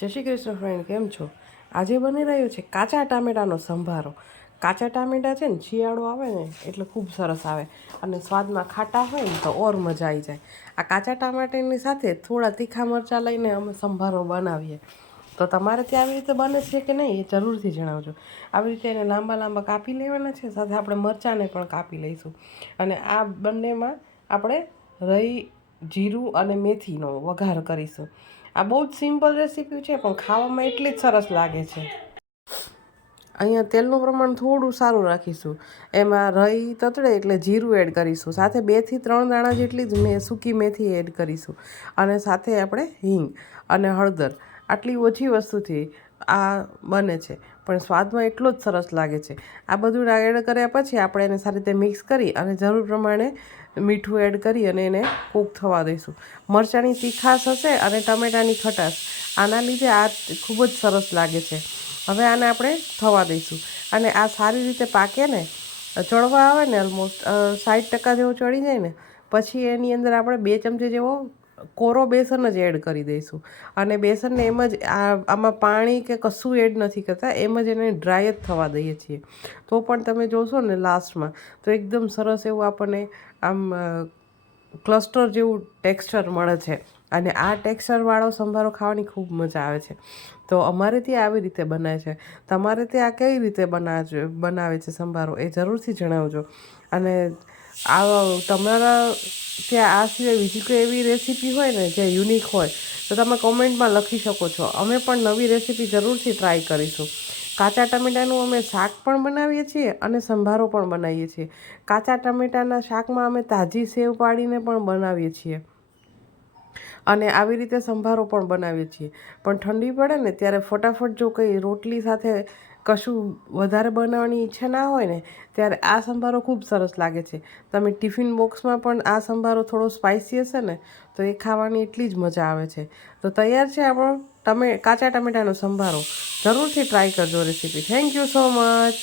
જય શ્રી કૃષ્ણ ફ્રેન્ડ, કેમ છો? આજે બની રહ્યો છે કાચા ટામેટાનો સંભારો. કાચા ટામેટા છે ને, શિયાળો આવે ને, એટલે ખૂબ સરસ આવે. અને સ્વાદમાં ખાટા હોય ને, તો ઓર મજા આવી જાય. આ કાચા ટામેટાની સાથે થોડા તીખા મરચાં લઈને અમે સંભારો બનાવીએ. તો તમારે ત્યાં આવી રીતે બને છે કે નહીં, એ જરૂરથી જણાવજો. આવી રીતે એને લાંબા લાંબા કાપી લેવાના છે, સાથે આપણે મરચાંને પણ કાપી લઈશું. અને આ બંનેમાં આપણે રહી જીરું અને મેથીનો વઘાર કરીશું. આ બહુ જ સિમ્પલ રેસીપી છે, પણ ખાવામાં એટલી જ સરસ લાગે છે. અહીંયા તેલનું પ્રમાણ થોડું સારું રાખીશું. એમાં રહી તતડે એટલે જીરું એડ કરીશું. સાથે બેથી ત્રણ દાણા જેટલી જ મેં સૂકી મેથી એડ કરીશું. અને સાથે આપણે હિંગ અને હળદર. આટલી ઓછી વસ્તુથી આ બને છે. પણ સ્વાદમાં એટલો જ સરસ લાગે છે. આ બધું એડ કર્યા પછી આપણે એને સારી રીતે મિક્સ કરી અને જરૂર પ્રમાણે મીઠું એડ કરી અને એને કૂક થવા દઈશું. મરચાંની તીખાશ હશે અને ટમેટાની ખટાશ. આના લીધે આ ખૂબ જ સરસ લાગે છે. હવે આને આપણે થવા દઈશું. અને આ સારી રીતે પાકે ને ચડવા આવે ને ઓલમોસ્ટ સાઠ ટકા જેવો ચડી જાય ને, પછી એની અંદર આપણે બે ચમચી જેવો કોરો બેસન જ એડ કરી દઈશું. અને બેસનને એમ જ આમાં પાણી કે કશું એડ નથી કરતા, એમ જ એને ડ્રાય જ થવા દઈએ છીએ. તો પણ તમે જોશો ને લાસ્ટમાં તો એકદમ સરસ એવું આપણને આમ ક્લસ્ટર જેવું ટેક્સચર મળે છે. અને આ ટેક્સચરવાળો સંભારો ખાવાની ખૂબ મજા આવે છે. તો અમારે ત્યાં આવી રીતે બનાવે છે. તમારે ત્યાં કઈ રીતે બનાવે બનાવે છે સંભારો એ જરૂરથી જણાવજો. અને આ તમારા ત્યાં આ સિવાય બીજી કોઈ એવી રેસીપી હોય ને જે યુનિક હોય, તો તમે કોમેન્ટમાં લખી શકો છો. અમે પણ નવી રેસીપી જરૂરથી ટ્રાય કરીશું. કાચા ટમેટાનું અમે શાક પણ બનાવીએ છીએ અને સંભારો પણ બનાવીએ છીએ. કાચા ટમેટાના શાકમાં અમે તાજી સેવ પાડીને પણ બનાવીએ છીએ. અને આવી રીતે સંભારો પણ બનાવીએ છીએ. પણ ઠંડી પડે ને ત્યારે ફટાફટ જો કંઈ રોટલી સાથે કશું વધારે બનાવવાની ઈચ્છા ના હોય ને, ત્યારે આ સંભારો ખૂબ સરસ લાગે છે. તમે ટિફિન બોક્સમાં પણ આ સંભારો થોડો સ્પાઇસી હશે ને, તો એ ખાવાની એટલી જ મજા આવે છે. તો તૈયાર છે આપણો ટમે, કાચા ટમેટાનો સંભારો. જરૂરથી ટ્રાય કરજો recipe thank you so much